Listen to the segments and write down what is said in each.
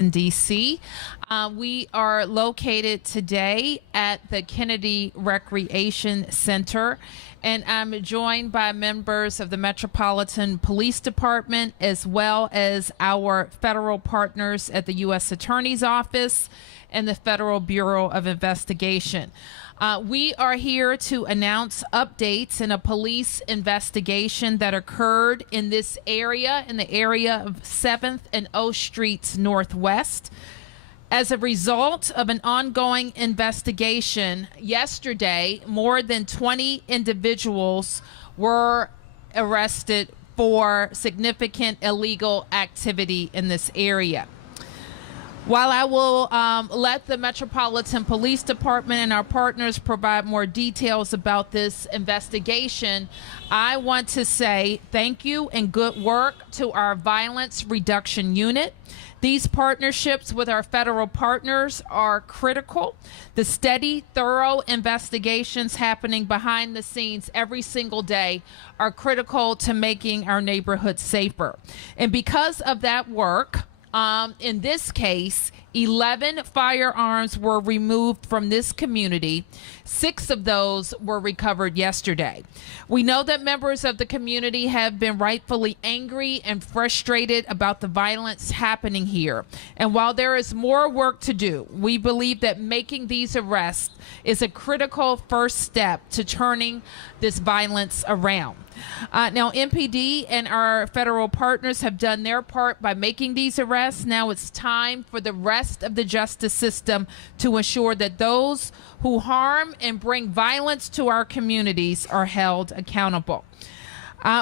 in DC. We are located today at the Kennedy Recreation Center, and I'm joined by members of the Metropolitan Police Department as well as our federal partners at the U.S. Attorney's Office and the Federal Bureau of Investigation. We are here to announce updates in a police investigation that occurred in this area, in the area of 7th and O Streets Northwest. As a result of an ongoing investigation, yesterday, more than 20 individuals were arrested for significant illegal activity in this area. While I will let the Metropolitan Police Department and our partners provide more details about this investigation, I want to say thank you and good work to our Violence Reduction Unit. These partnerships with our federal partners are critical. The steady, thorough investigations happening behind the scenes every single day are critical to making our neighborhoods safer. And because of that work, in this case, 11 firearms were removed from this community. 6 of those were recovered yesterday. We know that members of the community have been rightfully angry and frustrated about the violence happening here. And while there is more work to do, we believe that making these arrests is a critical first step to turning this violence around. Now, MPD and our federal partners have done their part by making these arrests. Now it's time for the rest of the justice system to ensure that those who harm and bring violence to our communities are held accountable.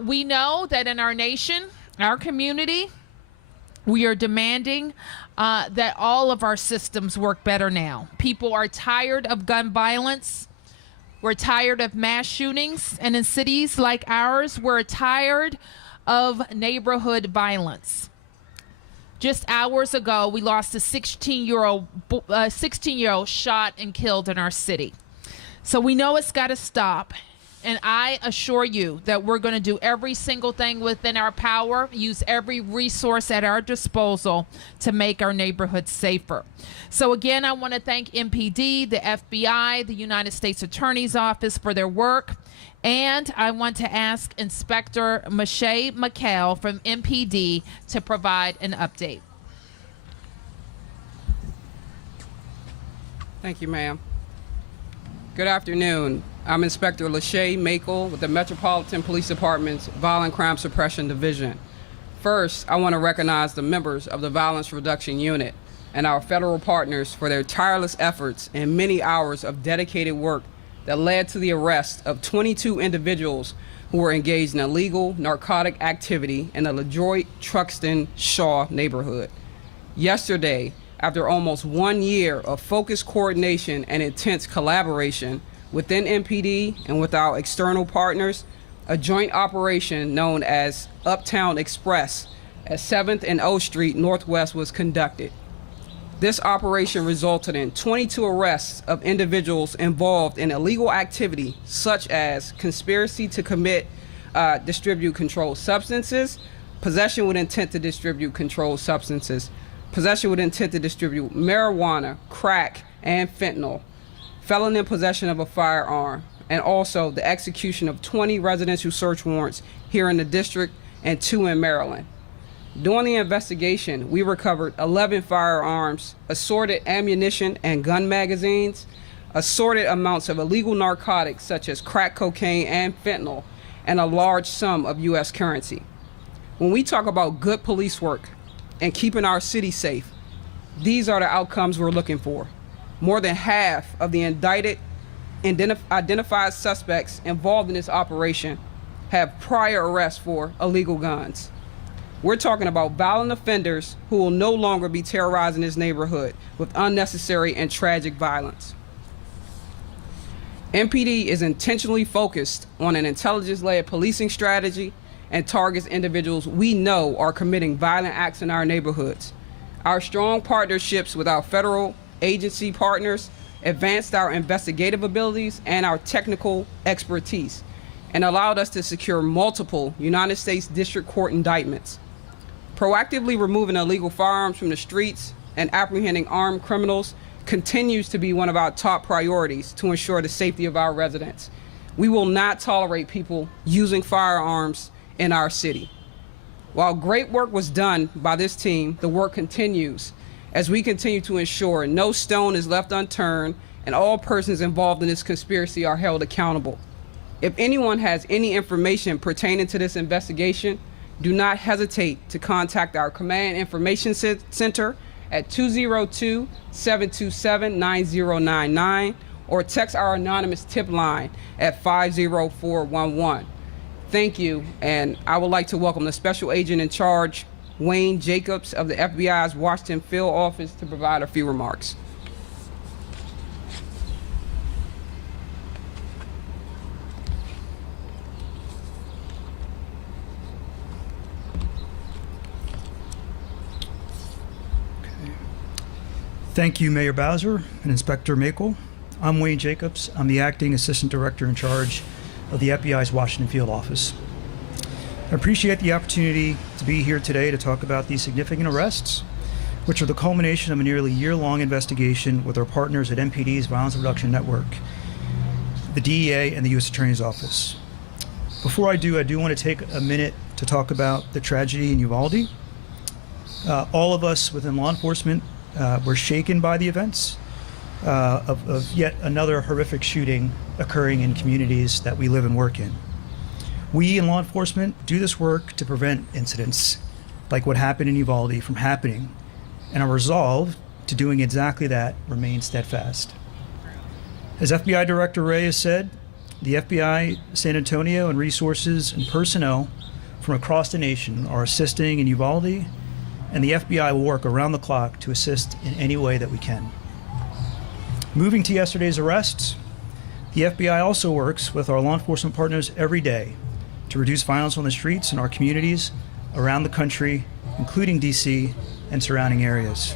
We know that in our nation, our community, we are demanding that all of our systems work better now. People are tired of gun violence. We're tired of mass shootings, and in cities like ours, we're tired of neighborhood violence. Just hours ago, we lost a 16-year-old shot and killed in our city. So we know it's got to stop. And I assure you that we're going to do every single thing within our power, use every resource at our disposal to make our neighborhoods safer. So again, I want to thank MPD, the FBI, the United States Attorney's Office for their work. And I want to ask Inspector Mache McHale from MPD to provide an update. Thank you, ma'am. Good afternoon. I'm Inspector Lachey Makel with the Metropolitan Police Department's Violent Crime Suppression Division. First, I want to recognize the members of the Violence Reduction Unit and our federal partners for their tireless efforts and many hours of dedicated work that led to the arrest of 22 individuals who were engaged in illegal narcotic activity in the LaDroit Truxton Shaw neighborhood. Yesterday, after almost 1 year of focused coordination and intense collaboration within MPD and with our external partners, a joint operation known as Uptown Express at 7th and O Street Northwest was conducted. This operation resulted in 22 arrests of individuals involved in illegal activity such as conspiracy to distribute controlled substances, possession with intent to distribute controlled substances, possession with intent to distribute marijuana, crack, and fentanyl, felon in possession of a firearm, and also the execution of 20 residential search warrants here in the district and 2 in Maryland. During the investigation, we recovered 11 firearms, assorted ammunition and gun magazines, assorted amounts of illegal narcotics such as crack cocaine and fentanyl, and a large sum of U.S. currency. When we talk about good police work and keeping our city safe, these are the outcomes we're looking for. More than half of the indicted identified suspects involved in this operation have prior arrests for illegal guns. We're talking about violent offenders who will no longer be terrorizing this neighborhood with unnecessary and tragic violence. MPD is intentionally focused on an intelligence-led policing strategy and targets individuals we know are committing violent acts in our neighborhoods. Our strong partnerships with our federal agency partners advanced our investigative abilities and our technical expertise and allowed us to secure multiple United States District Court indictments. Proactively removing illegal firearms from the streets and apprehending armed criminals continues to be one of our top priorities to ensure the safety of our residents. We will not tolerate people using firearms in our city. While great work was done by this team, the work continues as we continue to ensure no stone is left unturned and all persons involved in this conspiracy are held accountable. If anyone has any information pertaining to this investigation, do not hesitate to contact our Command Information Center at 202-727-9099 or text our anonymous tip line at 50411. Thank you, and I would like to welcome the Special Agent in Charge, Wayne Jacobs of the FBI's Washington Field Office, to provide a few remarks. Thank you, Mayor Bowser and Inspector Makel. I'm Wayne Jacobs. I'm the Acting Assistant Director in charge of the FBI's Washington Field Office. I appreciate the opportunity to be here today to talk about these significant arrests, which are the culmination of a nearly year-long investigation with our partners at MPD's Violence Reduction Network, the DEA, and the U.S. Attorney's Office. Before I do want to take a minute to talk about the tragedy in Uvalde. All of us within law enforcement were shaken by the events of yet another horrific shooting occurring in communities that we live and work in. We in law enforcement do this work to prevent incidents like what happened in Uvalde from happening, and our resolve to doing exactly that remains steadfast. As FBI Director Ray has said, the FBI San Antonio and resources and personnel from across the nation are assisting in Uvalde, and the FBI will work around the clock to assist in any way that we can. Moving to yesterday's arrests, the FBI also works with our law enforcement partners every day to reduce violence on the streets in our communities around the country, including DC and surrounding areas.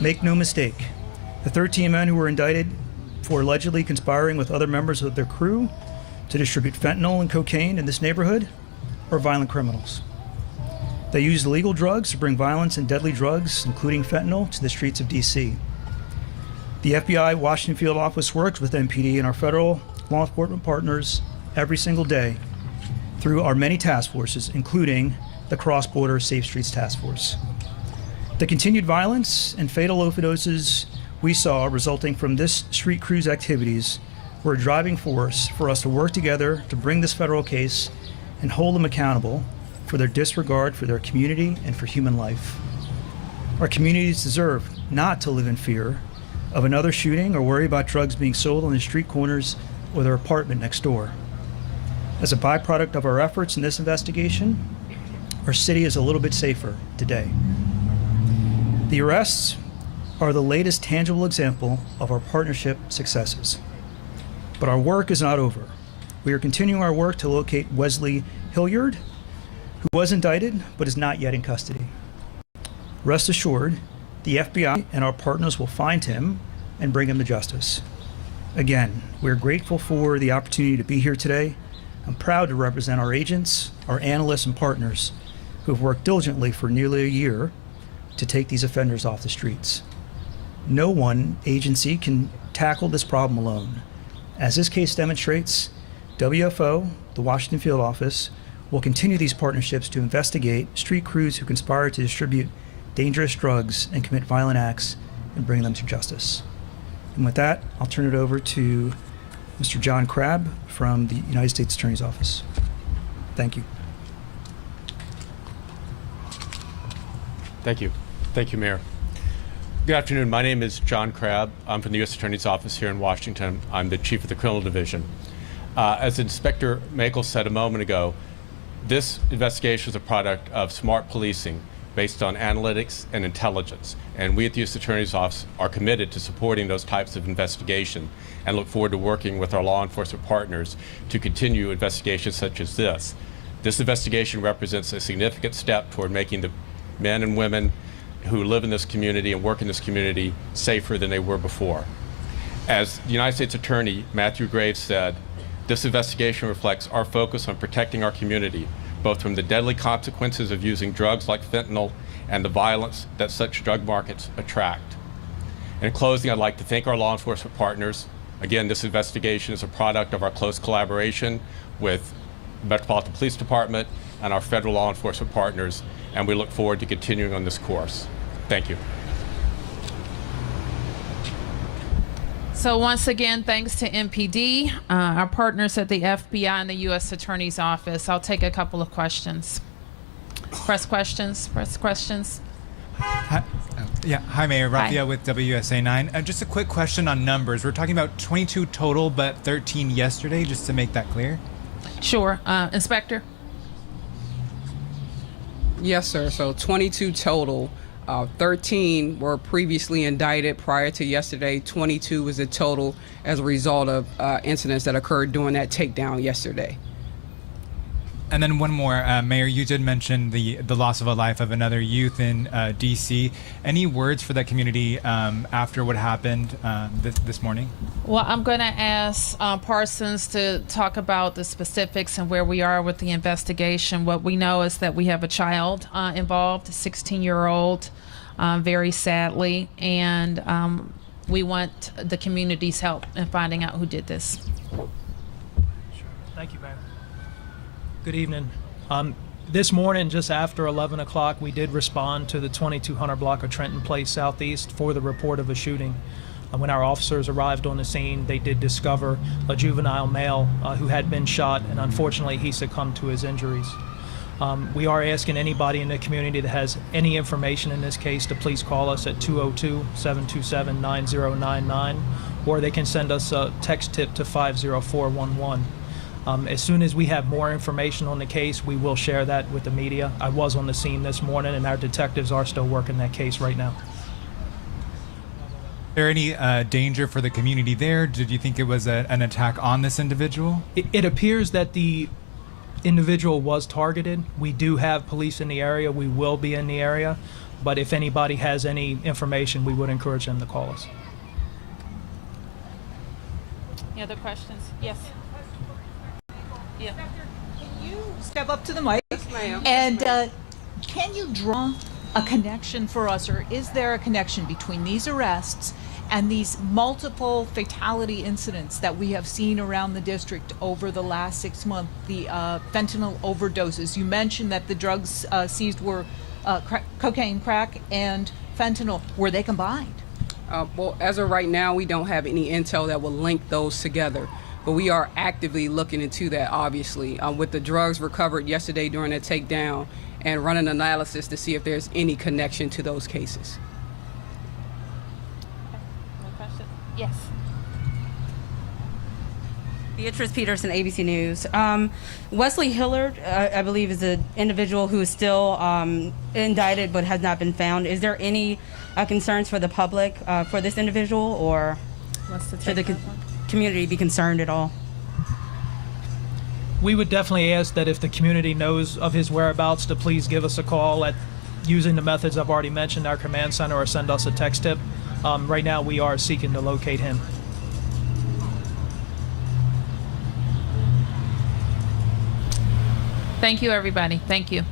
Make no mistake, the 13 men who were indicted for allegedly conspiring with other members of their crew to distribute fentanyl and cocaine in this neighborhood are violent criminals. They used illegal drugs to bring violence and deadly drugs, including fentanyl, to the streets of DC. The FBI Washington Field Office works with MPD and our federal law enforcement partners every single day through our many task forces, including the Cross-Border Safe Streets Task Force. The continued violence and fatal overdoses we saw resulting from this street crew's activities were a driving force for us to work together to bring this federal case and hold them accountable for their disregard for their community and for human life. Our communities deserve not to live in fear of another shooting or worry about drugs being sold on the street corners or their apartment next door. As a byproduct of our efforts in this investigation, our city is a little bit safer today. The arrests are the latest tangible example of our partnership successes. But our work is not over. We are continuing our work to locate Wesley Hilliard, who was indicted but is not yet in custody. Rest assured, the FBI and our partners will find him and bring him to justice. Again, we're grateful for the opportunity to be here today. I'm proud to represent our agents, our analysts, and partners who have worked diligently for nearly a year to take these offenders off the streets. No one agency can tackle this problem alone. As this case demonstrates, WFO, the Washington Field Office, will continue these partnerships to investigate street crews who conspire to distribute dangerous drugs and commit violent acts and bring them to justice. And with that, I'll turn it over to Mr. John Crabb from the United States Attorney's Office. Thank you. Thank you. Thank you, Mayor. Good afternoon. My name is John Crabb. I'm from the U.S. Attorney's Office here in Washington. I'm the Chief of the Criminal Division. As Inspector Makel said a moment ago, this investigation is a product of smart policing based on analytics and intelligence. And we at the U.S. Attorney's Office are committed to supporting those types of investigation and look forward to working with our law enforcement partners to continue investigations such as this. This investigation represents a significant step toward making the men and women who live in this community and work in this community safer than they were before. As the United States Attorney Matthew Graves said, this investigation reflects our focus on protecting our community both from the deadly consequences of using drugs like fentanyl and the violence that such drug markets attract. In closing, I'd like to thank our law enforcement partners. Again, this investigation is a product of our close collaboration with the Metropolitan Police Department and our federal law enforcement partners, and we look forward to continuing on this course. Thank you. So once again, thanks to MPD, our partners at the FBI and the U.S. Attorney's Office. I'll take a couple of questions. Press questions. Hi, Mayor. Rafael with WSA 9. Just a quick question on numbers. We're talking about 22 total, but 13 yesterday, just to make that clear. Sure. Inspector? Yes, sir. So 22 total. 13 were previously indicted prior to yesterday. 22 was the total as a result of incidents that occurred during that takedown yesterday. And then one more, Mayor, you did mention the loss of a life of another youth in D.C. Any words for that community after what happened this morning? Well, I'm going to ask Parsons to talk about the specifics and where we are with the investigation. What we know is that we have a child involved, a 16-year-old, very sadly, and we want the community's help in finding out who did this. Thank you, Mayor. Good evening. This morning, just after 11 o'clock, we did respond to the 2200 block of Trenton Place Southeast for the report of a shooting. When our officers arrived on the scene, they did discover a juvenile male who had been shot, and unfortunately he succumbed to his injuries. We are asking anybody in the community that has any information in this case to please call us at 202-727-9099, or they can send us a text tip to 50411. As soon as we have more information on the case, we will share that with the media. I was on the scene this morning, and our detectives are still working that case right now. Is there any danger for the community there? Did you think it was an attack on this individual? It appears that the individual was targeted. We do have police in the area. We will be in the area. But if anybody has any information, we would encourage them to call us. Any other questions? Yes. Yeah. Can you step up to the mic? Yes, ma'am. And can you draw a connection for us, or is there a connection between these arrests and these multiple fatality incidents that we have seen around the district over the last 6 months, the fentanyl overdoses? You mentioned that the drugs seized were cocaine, crack, and fentanyl. Were they combined? Well, as of right now, we don't have any intel that will link those together. But we are actively looking into that, obviously, with the drugs recovered yesterday during the takedown, and running analysis to see if there's any connection to those cases. No question? Yes. Beatrice Peterson, ABC News. Wesley Hillard, I believe, is an individual who is still indicted but has not been found. Is there any concerns for the public for this individual, or should the community be concerned at all? We would definitely ask that if the community knows of his whereabouts to please give us a call at using the methods I've already mentioned, our command center, or send us a text tip. Right now we are seeking to locate him. Thank you, everybody. Thank you.